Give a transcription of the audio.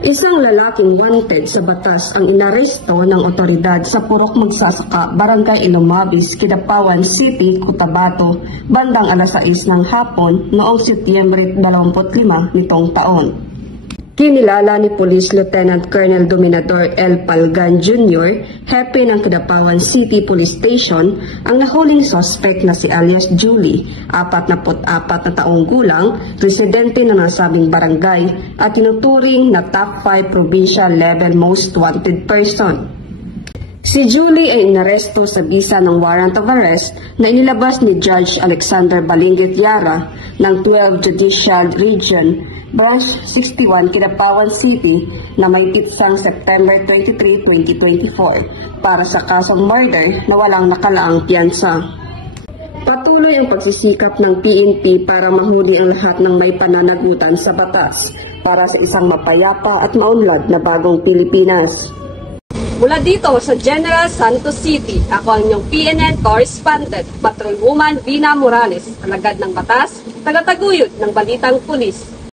Isang lalaking wanted sa batas ang inaresto ng otoridad sa Purok Magsasaka, Barangay Ilomabis, Kidapawan City, Cotabato, bandang alas 6 ng hapon noong Setyembre 25 nitong taon. Kinilala ni Police Lieutenant Colonel Dominador L. Palgan Jr., hepe ng Kidapawan City Police Station, ang nahuling suspect na si alias Julie, 44 na taong gulang, residente ng nasabing barangay at tinuturing na top 5 provincial level most wanted person. Si Julie ay inaresto sa bisa ng warrant of arrest na inilabas ni Judge Alexander Balinguet Yara ng 12 Judicial Region, Branch 61, Kidapawan City na may pitsang September 23, 2024 para sa kasong murder na walang nakalaang piyansa. Patuloy ang pagsisikap ng PNP para mahuli ang lahat ng may pananagutan sa batas para sa isang mapayapa at maunlad na bagong Pilipinas. Mula dito sa General Santos City, ako ang inyong PNN correspondent, Patrolwoman Vina Morales, alagad ng batas, tagataguyod ng Balitang Pulis.